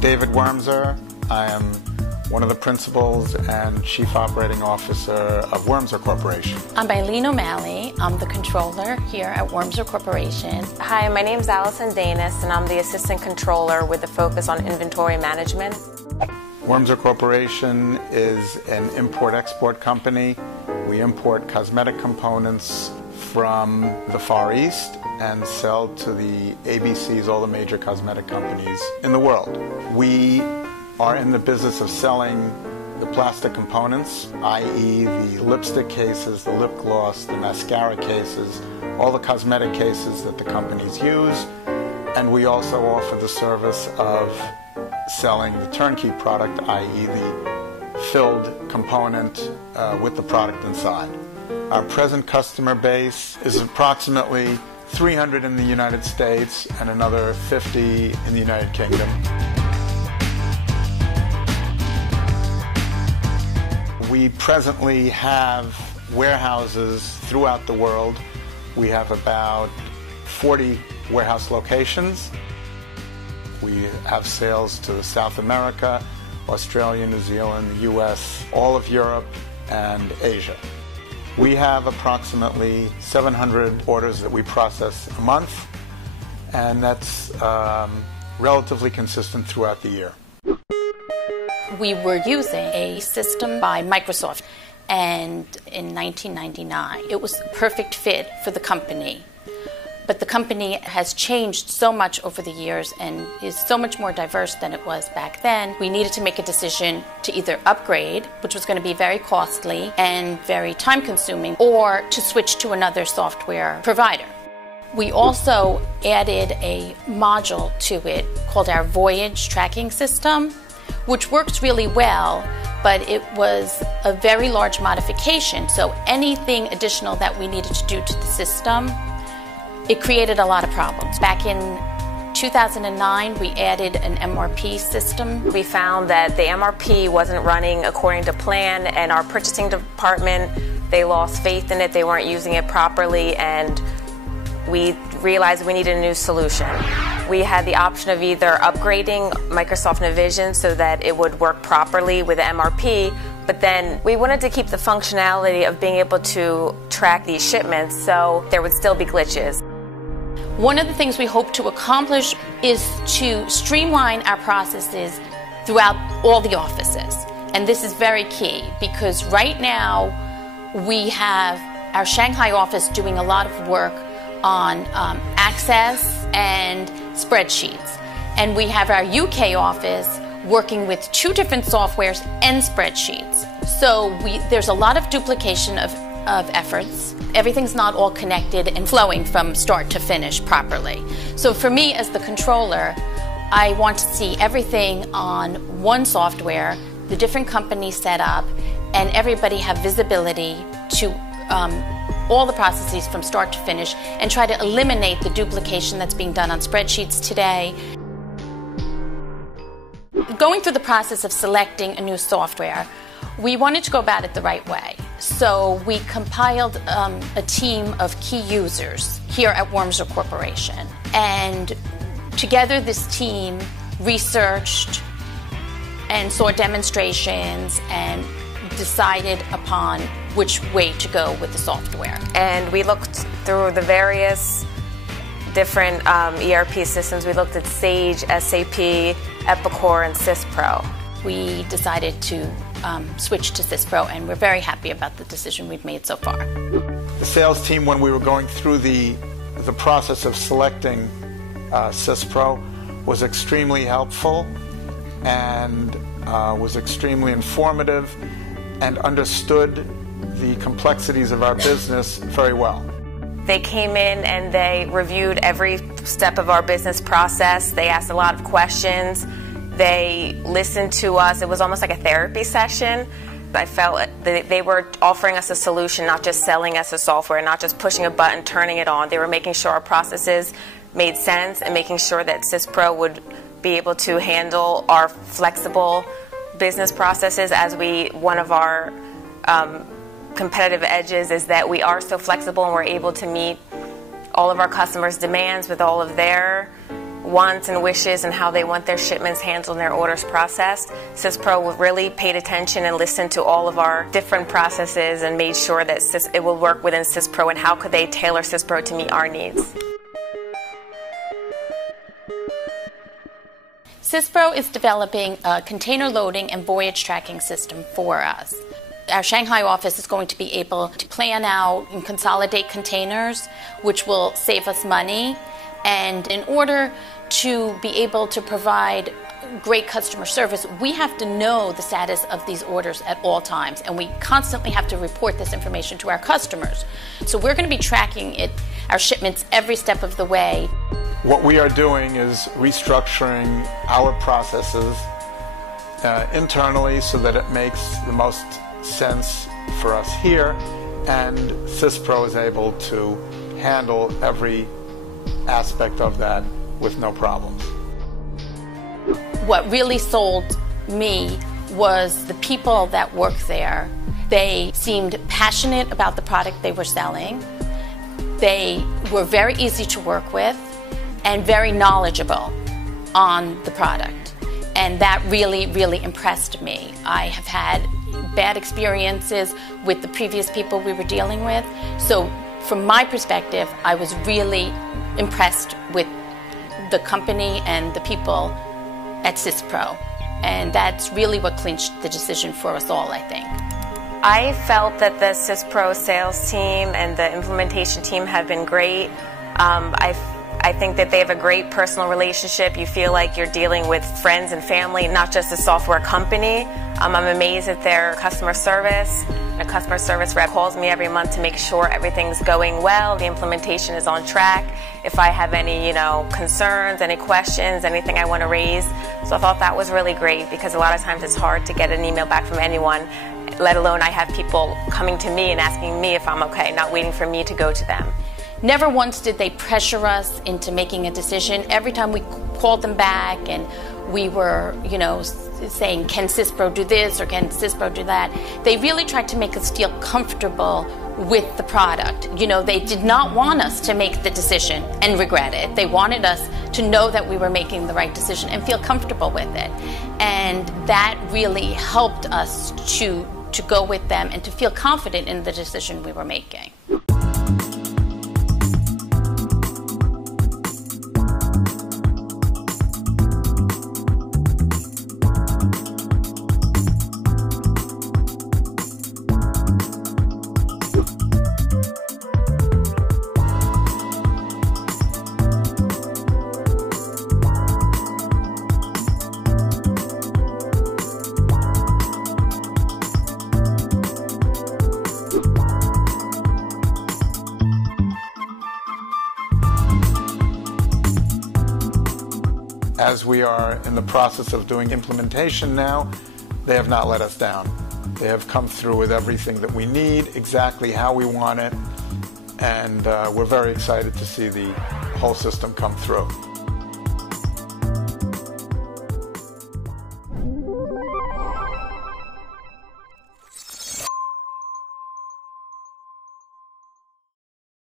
David Wormser. I am one of the principals and Chief Operating Officer of Wormser Corporation. I'm Eileen O'Malley. I'm the controller here at Wormser Corporation. Hi, my name is Allison Danis, and I'm the Assistant Controller with a focus on inventory management. Wormser Corporation is an import-export company. We import cosmetic components from the Far East and sell to the ABCs, all the major cosmetic companies in the world. We are in the business of selling the plastic components, i.e. the lipstick cases, the lip gloss, the mascara cases, all the cosmetic cases that the companies use. And we also offer the service of selling the turnkey product, i.e. the filled component with the product inside. Our present customer base is approximately 300 in the United States and another 50 in the United Kingdom. We presently have warehouses throughout the world. We have about 40 warehouse locations. We have sales to South America, Australia, New Zealand, the US, all of Europe, and Asia. We have approximately 700 orders that we process a month, and that's relatively consistent throughout the year. We were using a system by Microsoft, and in 1999, it was a perfect fit for the company. But the company has changed so much over the years and is so much more diverse than it was back then. We needed to make a decision to either upgrade, which was going to be very costly and very time-consuming, or to switch to another software provider. We also added a module to it called our Voyage tracking system, which works really well, but it was a very large modification. So anything additional that we needed to do to the system, it created a lot of problems. Back in 2009, we added an MRP system. We found that the MRP wasn't running according to plan, and our purchasing department, they lost faith in it, they weren't using it properly, and we realized we needed a new solution. We had the option of either upgrading Microsoft Navision so that it would work properly with the MRP, but then we wanted to keep the functionality of being able to track these shipments, so there would still be glitches. One of the things we hope to accomplish is to streamline our processes throughout all the offices. And this is very key because right now we have our Shanghai office doing a lot of work on Access and spreadsheets. And we have our UK office working with 2 different softwares and spreadsheets. So there's a lot of duplication of efforts. Everything's not all connected and flowing from start to finish properly. So for me as the controller, I want to see everything on one software, the different companies set up, and everybody have visibility to all the processes from start to finish and try to eliminate the duplication that's being done on spreadsheets today. Going through the process of selecting a new software, we wanted to go about it the right way. So we compiled a team of key users here at Wormser Corporation. And together this team researched and saw demonstrations and decided upon which way to go with the software. And we looked through the various different ERP systems. We looked at Sage, SAP, Epicor, and SYSPRO. We decided to switch to SYSPRO, and we're very happy about the decision we've made so far. The sales team, when we were going through the process of selecting SYSPRO, was extremely helpful and was extremely informative and understood the complexities of our business very well. They came in and they reviewed every step of our business process. They asked a lot of questions. They listened to us. It was almost like a therapy session. I felt that they were offering us a solution, not just selling us a software, not just pushing a button, turning it on. They were making sure our processes made sense and making sure that SYSPRO would be able to handle our flexible business processes. One of our competitive edges is that we are so flexible and we're able to meet all of our customers' demands with all of their wants and wishes and how they want their shipments handled and their orders processed. SYSPRO really paid attention and listened to all of our different processes and made sure that it will work within SYSPRO and how could they tailor SYSPRO to meet our needs. SYSPRO is developing a container loading and voyage tracking system for us. Our Shanghai office is going to be able to plan out and consolidate containers, which will save us money. And in order to be able to provide great customer service, we have to know the status of these orders at all times, and we constantly have to report this information to our customers. So we're going to be tracking our shipments every step of the way. What we are doing is restructuring our processes internally so that it makes the most sense for us here, and SYSPRO is able to handle every aspect of that with no problems. What really sold me was the people that work there. They seemed passionate about the product they were selling. They were very easy to work with and very knowledgeable on the product. And that really, really impressed me. I have had bad experiences with the previous people we were dealing with. So from my perspective, I was really impressed with the company and the people at SYSPRO. And that's really what clinched the decision for us all, I think. I felt that the SYSPRO sales team and the implementation team have been great. I think that they have a great personal relationship. You feel like you're dealing with friends and family, not just a software company. I'm amazed at their customer service. A customer service rep calls me every month to make sure everything's going well, the implementation is on track. If I have any, concerns, any questions, anything I want to raise. So I thought that was really great because a lot of times it's hard to get an email back from anyone, let alone I have people coming to me and asking me if I'm okay, not waiting for me to go to them. Never once did they pressure us into making a decision. Every time we called them back and we were, saying, can SYSPRO do this or can SYSPRO do that, they really tried to make us feel comfortable with the product. They did not want us to make the decision and regret it. They wanted us to know that we were making the right decision and feel comfortable with it. And that really helped us to go with them and to feel confident in the decision we were making. As we are in the process of doing implementation now, they have not let us down. They have come through with everything that we need, exactly how we want it, and we're very excited to see the whole system come through.